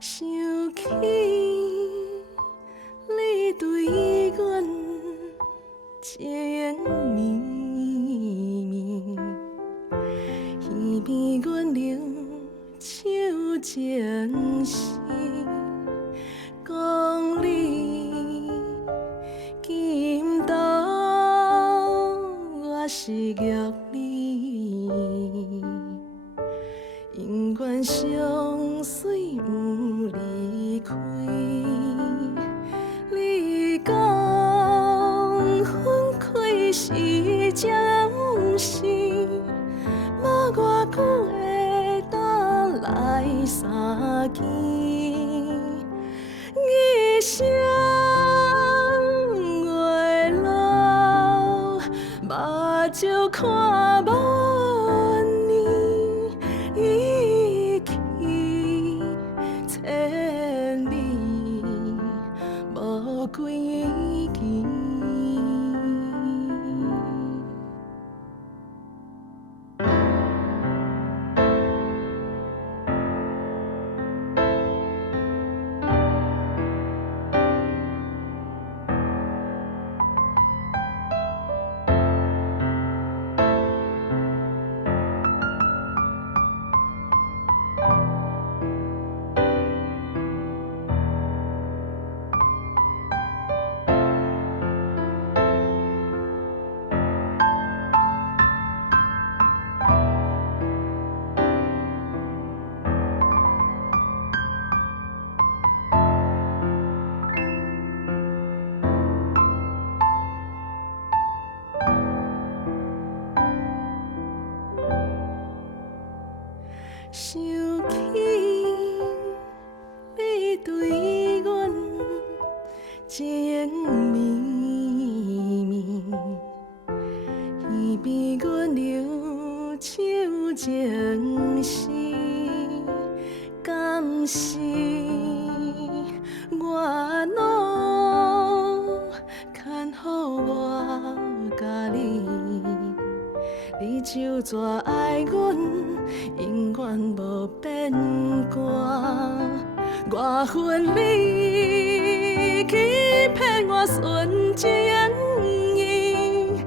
想起你对阮情绵绵，耳边阮流手情丝，讲你今朝我是玉你。永远相随不离开。你讲分开是暂时，无偌久会等来相见。一生月老，目睭看无年。一去千里，无归期。想起你对阮情绵绵，耳边阮流手情丝，敢是我努牵好我甲你？你就怎爱阮，永远无变卦。我恨你欺骗我纯情意，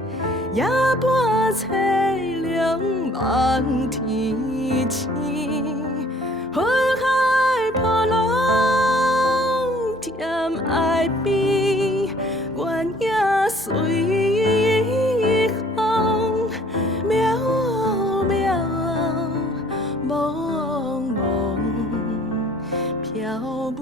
夜半凄凉望天星，火海波浪甜爱边，原野随风渺渺茫茫飘舞。